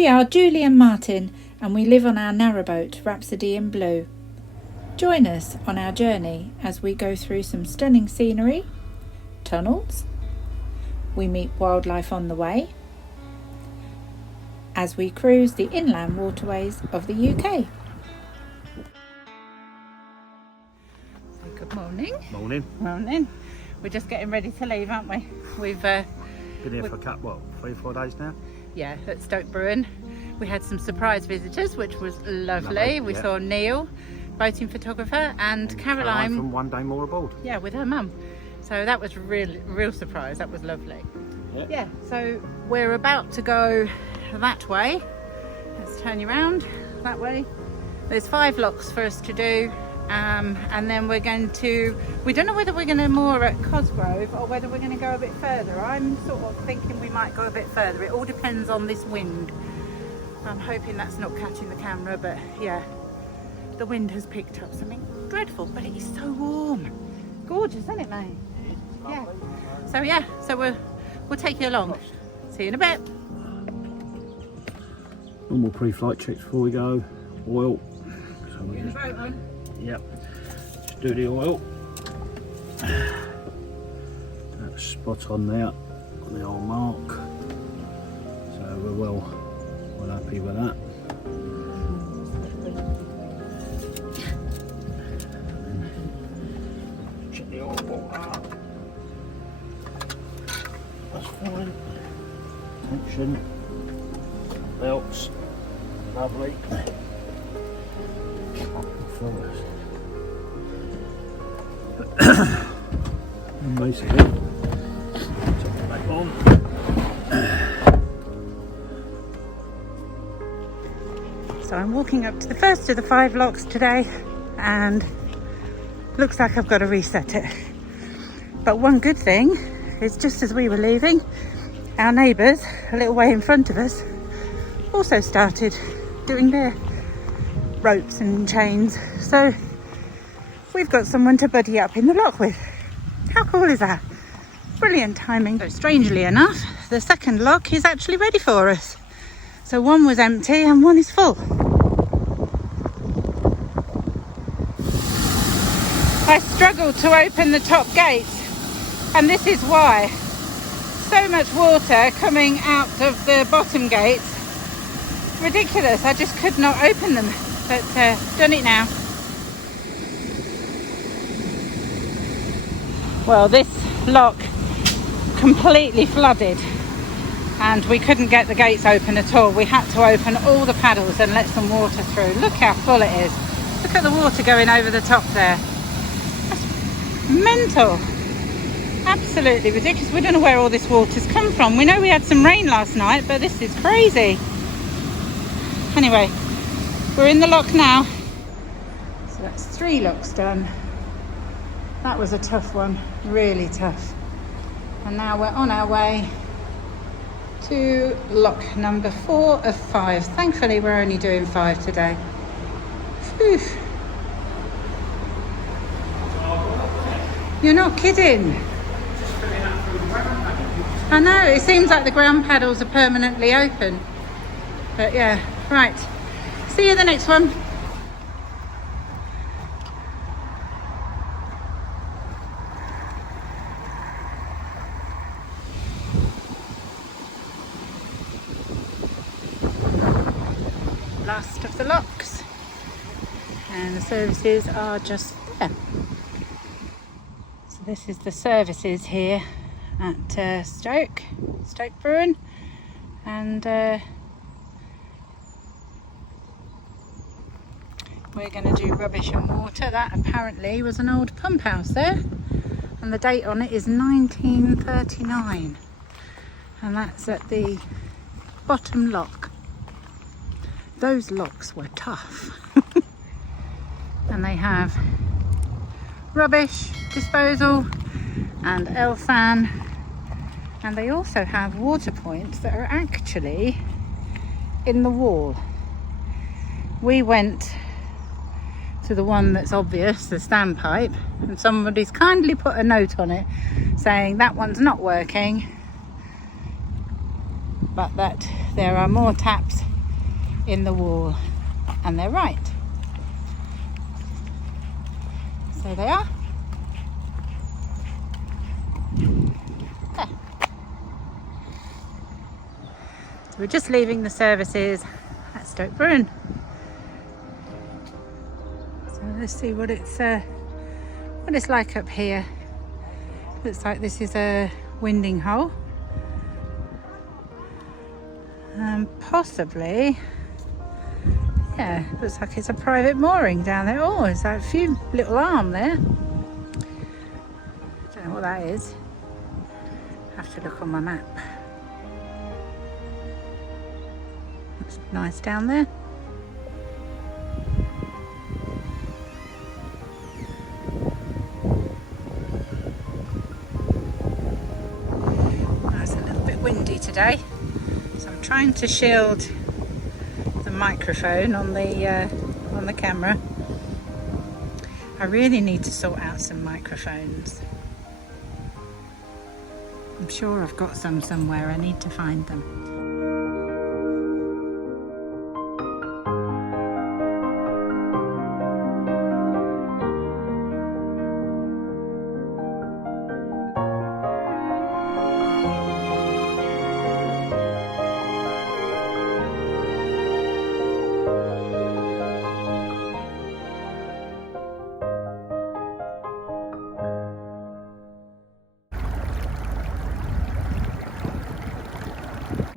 We are Julie and Martin, and we live on our narrowboat, Rhapsody in Blue. Join us on our journey as we go through some stunning scenery, tunnels, we meet wildlife on the way, as we cruise the inland waterways of the UK. Good morning. Morning. Morning. We're just getting ready to leave, aren't we? We've been here for 3 or 4 days now? Yeah, at Stoke Bruerne. We had some surprise visitors, which was lovely. We saw Neil, boating photographer, and Caroline from One Day More Aboard. Yeah, with her mum. So that was real surprise. That was lovely. Yeah, so we're about to go that way. Let's turn you around that way. There's 5 locks for us to do. And then we don't know whether we're going to moor at Cosgrove or whether we're going to go a bit further. I'm sort of thinking we might go a bit further. It all depends on this wind. I'm hoping that's not catching the camera, but yeah, the wind has picked up something dreadful, but it is so warm. Gorgeous, isn't it, mate? Yeah. So we'll take you along. See you in a bit. Normal pre-flight checks before we go. Oil. So We're in the boat on. Yep, just do the oil. That's spot on there, on the old mark. So we're well happy with that. Check the oil bottle up. That's fine. Tension, belts, lovely. And basically, turn it back on. So I'm walking up to the first of the 5 locks today, and looks like I've got to reset it. But one good thing is, just as we were leaving, our neighbours a little way in front of us also started doing their ropes and chains, so we've got someone to buddy up in the lock with. How cool is that? Brilliant timing. So strangely enough, the second lock is actually ready for us. So one was empty and one is full. I struggled to open the top gates, and this is why. So much water coming out of the bottom gates. Ridiculous, I just could not open them. But done it now. Well, this lock completely flooded and we couldn't get the gates open at all. We had to open all the paddles and let some water through. Look how full it is. Look at the water going over the top there. That's mental. Absolutely ridiculous. We don't know where all this water's come from. We know we had some rain last night, but this is crazy. Anyway, we're in the lock now. So that's 3 locks done. That was a tough one, really tough. And now we're on our way to lock number 4 of 5. Thankfully, we're only doing 5 today. Whew. You're not kidding. I know, it seems like the ground paddles are permanently open. But yeah, right. See you the next one. Last of the locks. And the services are just there. So this is the services here at Stoke Bruerne. And we're going to do rubbish and water. That apparently was an old pump house there, and the date on it is 1939, and that's at the bottom lock. Those locks were tough. And they have rubbish disposal and L-fan, and they also have water points that are actually in the wall. We went to the one that's obvious, the standpipe, and somebody's kindly put a note on it saying that one's not working, but that there are more taps in the wall, and they're right. So they are. Okay. So we're just leaving the services at Stoke Bruerne. So let's see what it's like up here. Looks like this is a winding hole. Possibly, yeah, looks like it's a private mooring down there. Oh, there's a few little arm there. Don't know what that is. Have to look on my map. Looks nice down there. Oh, it's a little bit windy today. I'm trying to shield the microphone on the camera. I really need to sort out some microphones. I'm sure I've got some somewhere. I need to find them.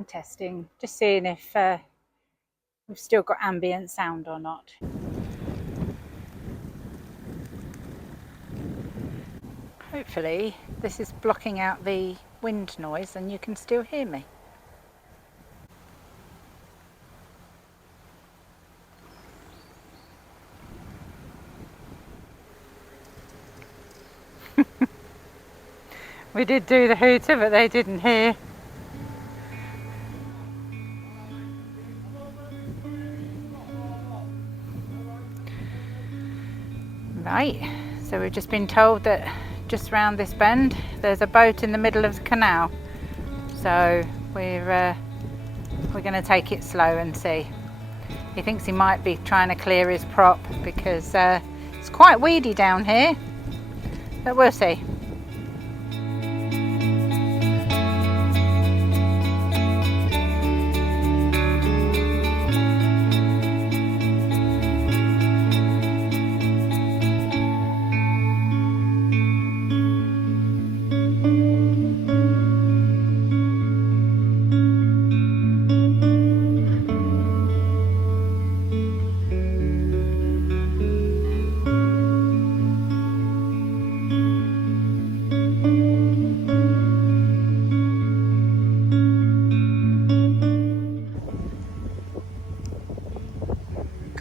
Testing, just seeing if we've still got ambient sound or not. Hopefully this is blocking out the wind noise and you can still hear me. We did do the hooter, but they didn't hear. Right, so we've just been told that just round this bend there's a boat in the middle of the canal, so we're going to take it slow and see. He thinks he might be trying to clear his prop because it's quite weedy down here, but we'll see.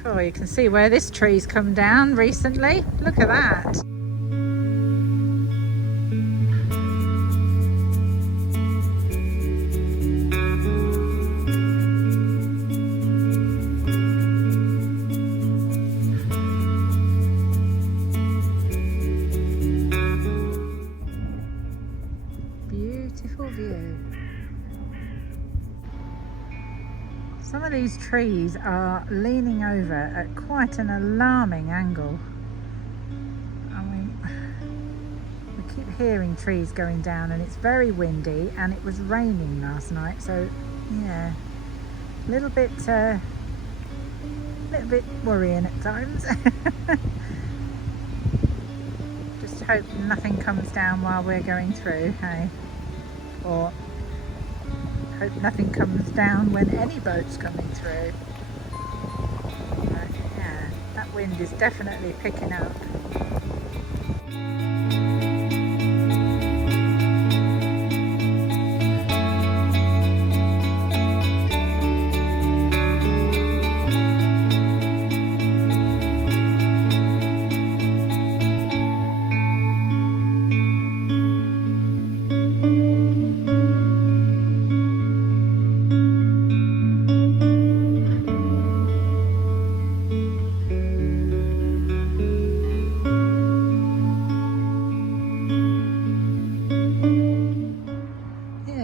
Oh, you can see where this tree's come down recently. Look at that. Beautiful view. Some of these trees are leaning over at quite an alarming angle. I mean, we keep hearing trees going down, and it's very windy, and it was raining last night, so yeah, a little bit worrying at times. Just hope nothing comes down while we're going through, hey? Or hope nothing comes down when any boat's coming through. But yeah, that wind is definitely picking up.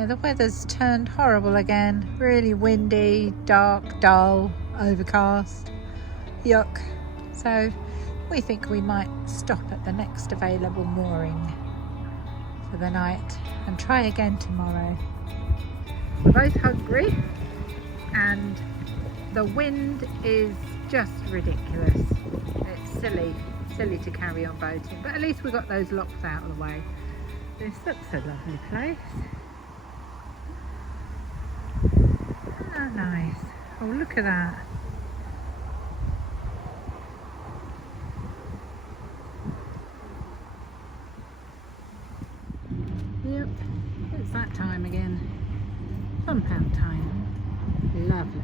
the weather's turned horrible again. Really windy, dark, dull, overcast. Yuck. So we think we might stop at the next available mooring for the night and try again tomorrow. We're both hungry and the wind is just ridiculous. It's silly to carry on boating, but at least we got those locks out of the way. This looks a lovely place. Isn't that nice? Oh, look at that. Yep, it's that time again. Pump out time. Lovely.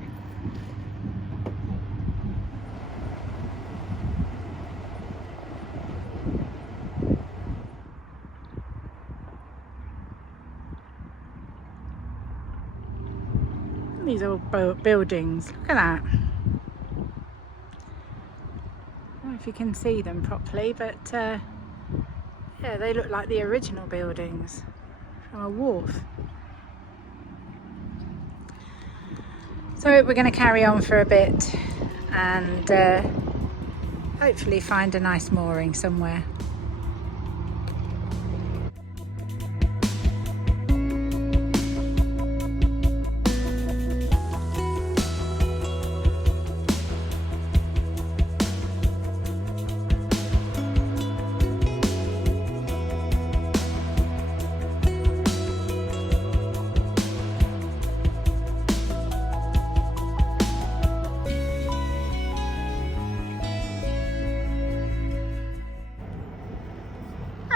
These old buildings, look at that. I don't know if you can see them properly, but yeah, they look like the original buildings from a wharf. So we're going to carry on for a bit and hopefully find a nice mooring somewhere.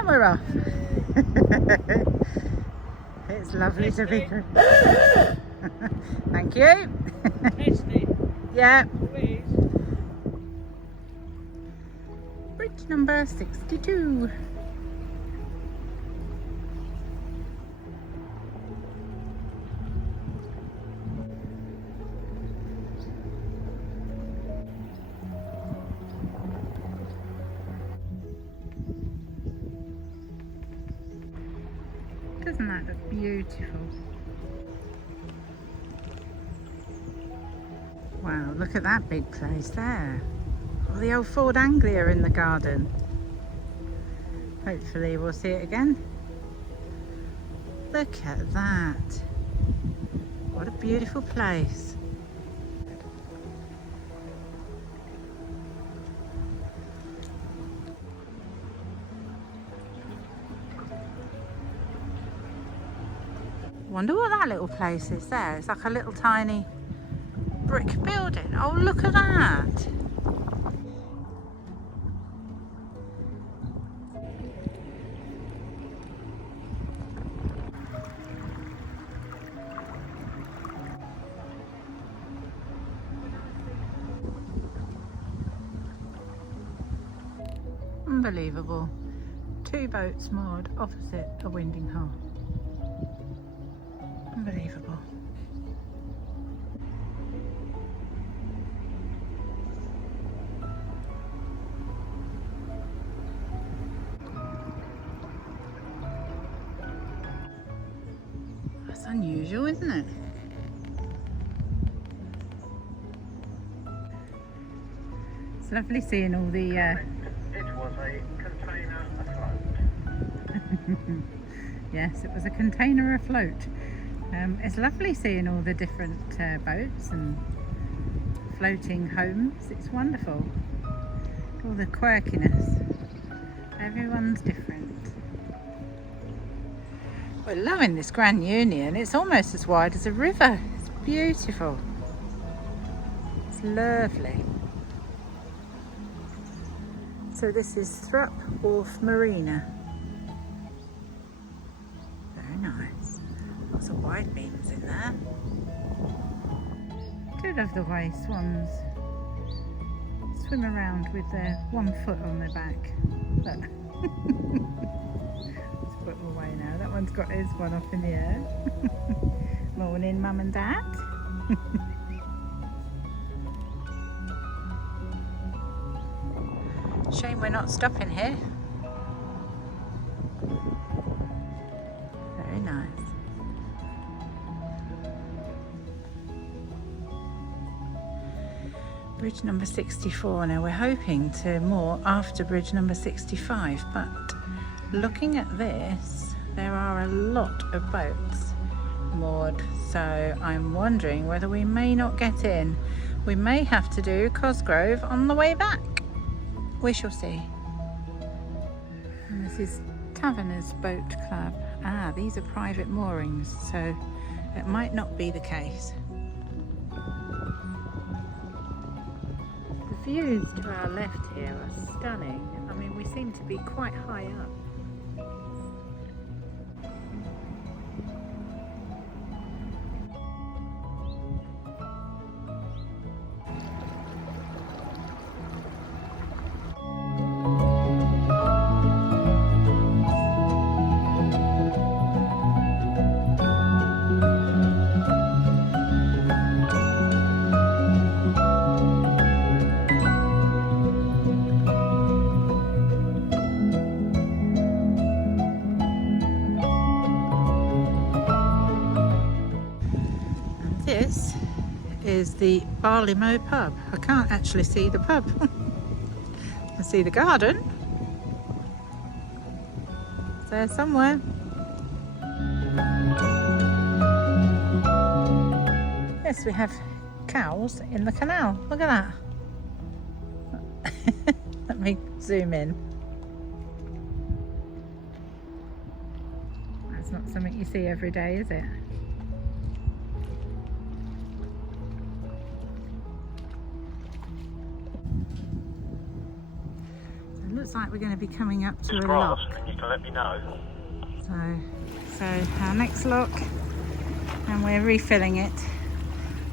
We're off. It's lovely to be. Thank you. Yeah. Bridge number 62. Doesn't that look beautiful? Wow, look at that big place there. Oh, the old Ford Anglia in the garden. Hopefully we'll see it again. Look at that. What a beautiful place. Wonder what that little place is there. It's like a little tiny brick building. Oh, look at that. Unbelievable. 2 boats moored opposite a winding hole. Unbelievable. That's unusual, isn't it? It's lovely seeing all the It was a container afloat. yes, it was a container afloat. It's lovely seeing all the different boats and floating homes. It's wonderful. All the quirkiness. Everyone's different. We're loving this Grand Union. It's almost as wide as a river. It's beautiful. It's lovely. So this is Thrupp Wharf Marina. Very nice. Lots of wide beams in there. Do love the way swans swim around with their 1 foot on their back. Look. Let's put them away now. That one's got his one up in the air. Morning, Mum and Dad. Shame we're not stopping here. Very nice. bridge number 64. Now we're hoping to moor after bridge number 65, but looking at this, there are a lot of boats moored, so I'm wondering whether we may not get in. We may have to do Cosgrove on the way back. We shall see. And this is Taverners Boat Club. Ah, these are private moorings, so it might not be the case. The views to our left here are stunning. I mean, we seem to be quite high up. This is the Barleymow pub. I can't actually see the pub. I see the garden. It's there somewhere. Yes, we have cows in the canal. Look at that. Let me zoom in. That's not something you see every day, is it? Looks like we're going to be coming up to a lock. And you can let me know. So our next lock, and we're refilling it.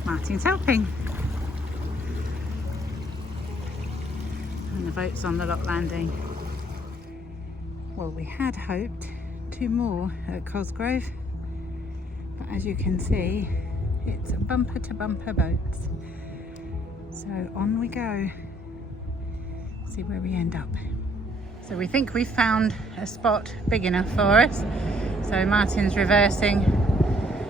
Martin's helping. And the boat's on the lock landing. Well, we had hoped to moor at Cosgrove, but as you can see, it's bumper to bumper boats. So on we go. See where we end up. So we think we've found a spot big enough for us. So Martin's reversing.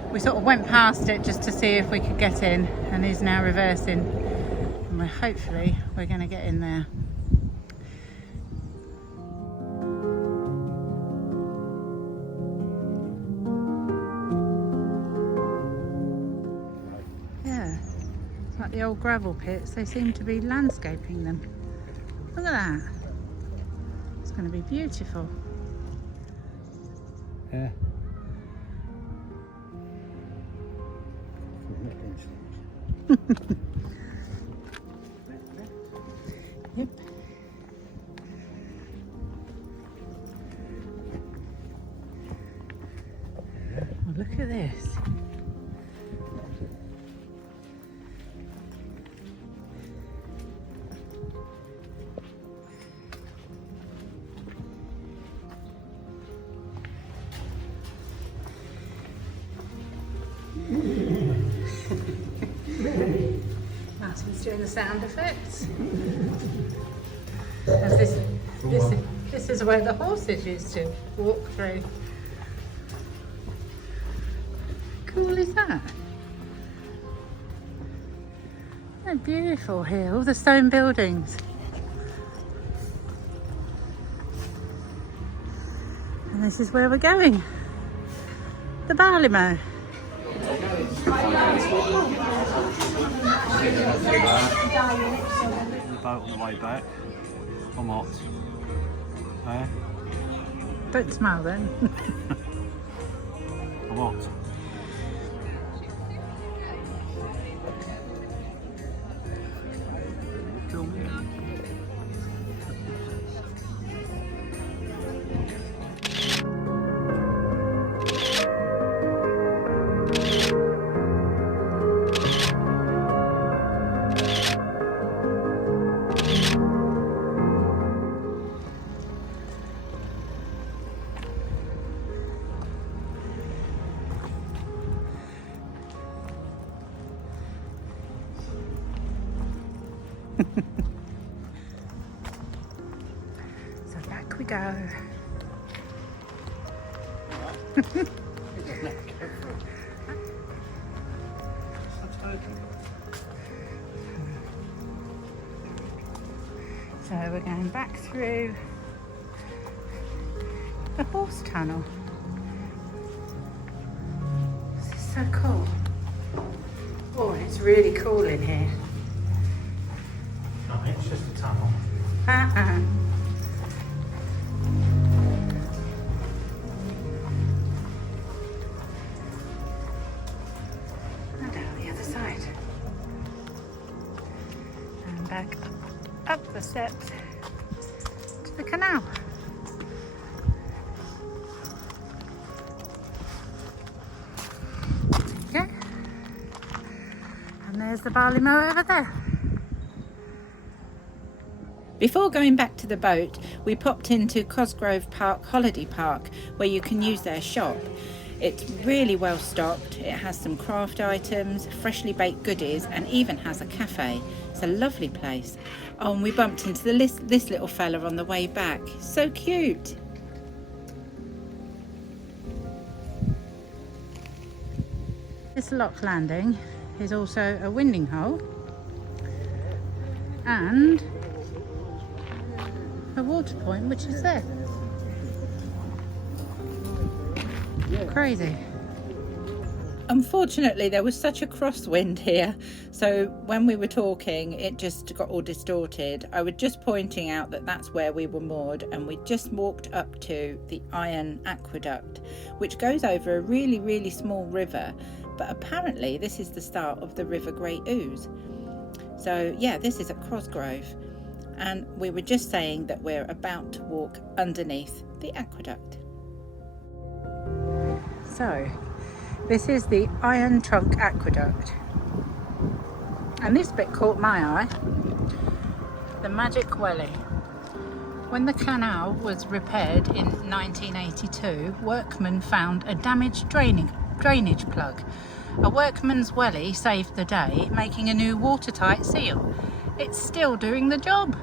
We sort of went past it just to see if we could get in, and he's now reversing. And hopefully we're going to get in there. Yeah, it's like the old gravel pits. They seem to be landscaping them. Look at that. It's going to be beautiful. Yeah. Yep. Well, look at this. Martin's doing the sound effects. As this is where the horses used to walk through. Cool is that? They're beautiful here, all the stone buildings. And this is where we're going. The Barleymow. The boat on the way back. I'm hot. Hey? Don't smile then. I'm hot. So back we go. So we're going back through the horse tunnel. This is so cool. Oh, and it's really cool in here. No, it's just a tunnel. And out the other side. And back up the steps to the canal. There you go. And there's the barley mow over there. Before going back to the boat, we popped into Cosgrove Park Holiday Park, where you can use their shop. It's really well stocked. It has some craft items, freshly baked goodies, and even has a cafe. It's a lovely place. Oh, and we bumped into this little fella on the way back. So cute. This lock landing is also a winding hole and a water point, which is there. Crazy. Unfortunately, there was such a crosswind here, so when we were talking it just got all distorted. I was just pointing out that that's where we were moored, and we just walked up to the Iron Aqueduct, which goes over a really small river, but apparently this is the start of the River Great Ouse. So yeah, this is at Cosgrove, and we were just saying that we're about to walk underneath the aqueduct. So this is the Iron Trunk Aqueduct, and this bit caught my eye, the Magic Welly. When the canal was repaired in 1982, workmen found a damaged drainage plug. A workman's welly saved the day, making a new watertight seal. It's still doing the job.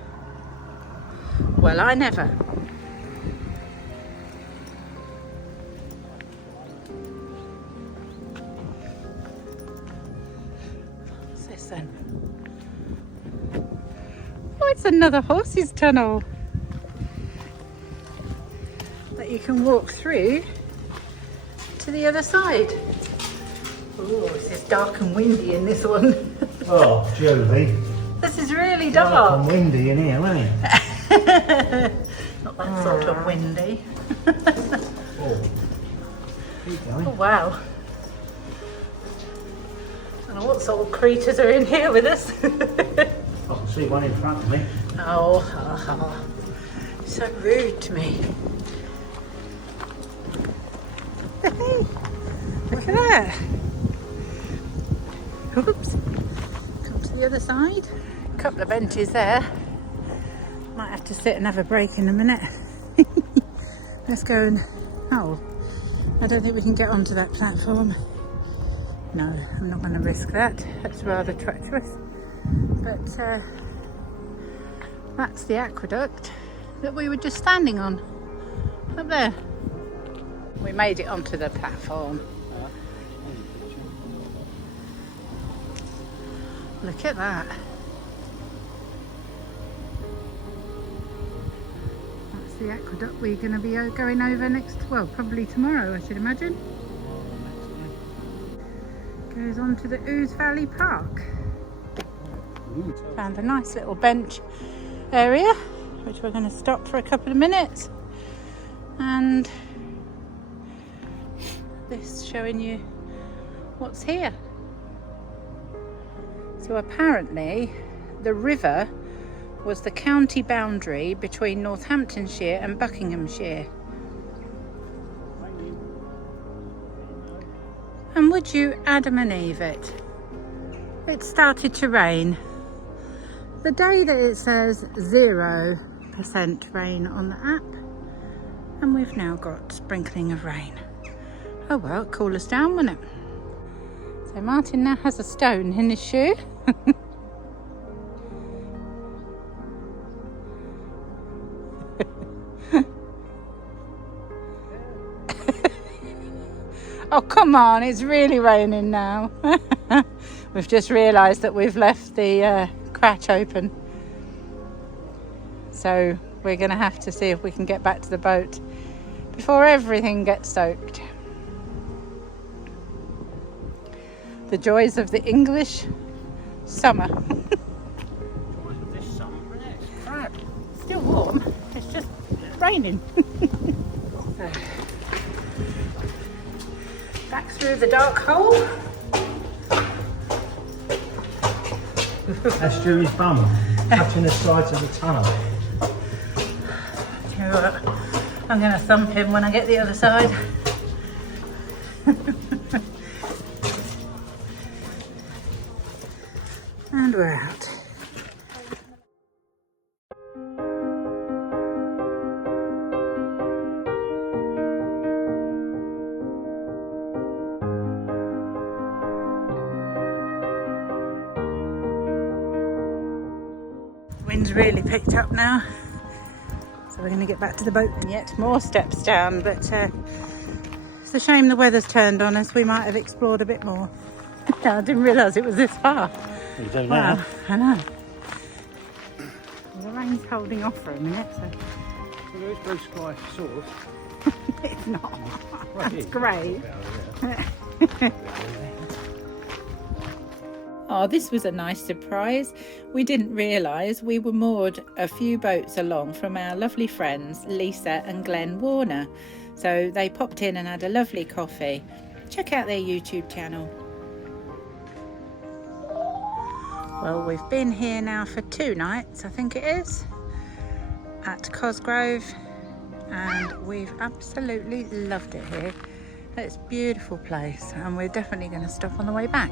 Well, I never. What's this then? Oh, it's another horse's tunnel that you can walk through to the other side. Oh, this is dark and windy in this one. Oh, Jolie. This is really Dark dark. and windy in here, ain't it? Not that sort of windy. Oh. Keep going. Oh, wow. I don't know what sort of creatures are in here with us. I can see one in front of me. Oh, so rude to me. Hey, look at that. Oops. Come to the other side. A couple of benches there. Might have to sit and have a break in a minute. Let's go and... Oh, I don't think we can get onto that platform. No, I'm not going to risk that. That's rather treacherous. But that's the aqueduct that we were just standing on. Up there. We made it onto the platform. Look at that. That's the aqueduct we're going to be going over next, well, probably tomorrow, I should imagine. Goes on to the Ouse Valley Park. Found a nice little bench area, which we're going to stop for a couple of minutes. And this showing you what's here. So apparently the river was the county boundary between Northamptonshire and Buckinghamshire. And would you Adam and Eve it? It started to rain. The day that it says 0% rain on the app, and we've now got sprinkling of rain. Oh well, cool us down, wouldn't it? So Martin now has a stone in his shoe. Oh, come on, it's really raining now. We've just realised that we've left the cratch open. so we're going to have to see if we can get back to the boat before everything gets soaked. The joys of the English summer. This summer, isn't it? It's crap. Still warm, it's just raining. So, back through the dark hole. That's Julie's bum, touching the sides of the tunnel. You know what? I'm going to thump him when I get the other side. And we're out. Wind's really picked up now, so we're going to get back to the boat. And yet more steps down, but it's a shame the weather's turned on us. We might have explored a bit more. I didn't realise it was this far. You do Wow, now. I know. The rain's holding off for a minute, so There is blue sky, sort of. it's not. Well, it That's is. great. Yeah. Oh, this was a nice surprise. We didn't realise we were moored a few boats along from our lovely friends Lisa and Glen Warner. So they popped in and had a lovely coffee. Check out their YouTube channel. Well, we've been here now for 2 nights, I think it is, at Cosgrove, and we've absolutely loved it here. It's a beautiful place, and we're definitely going to stop on the way back.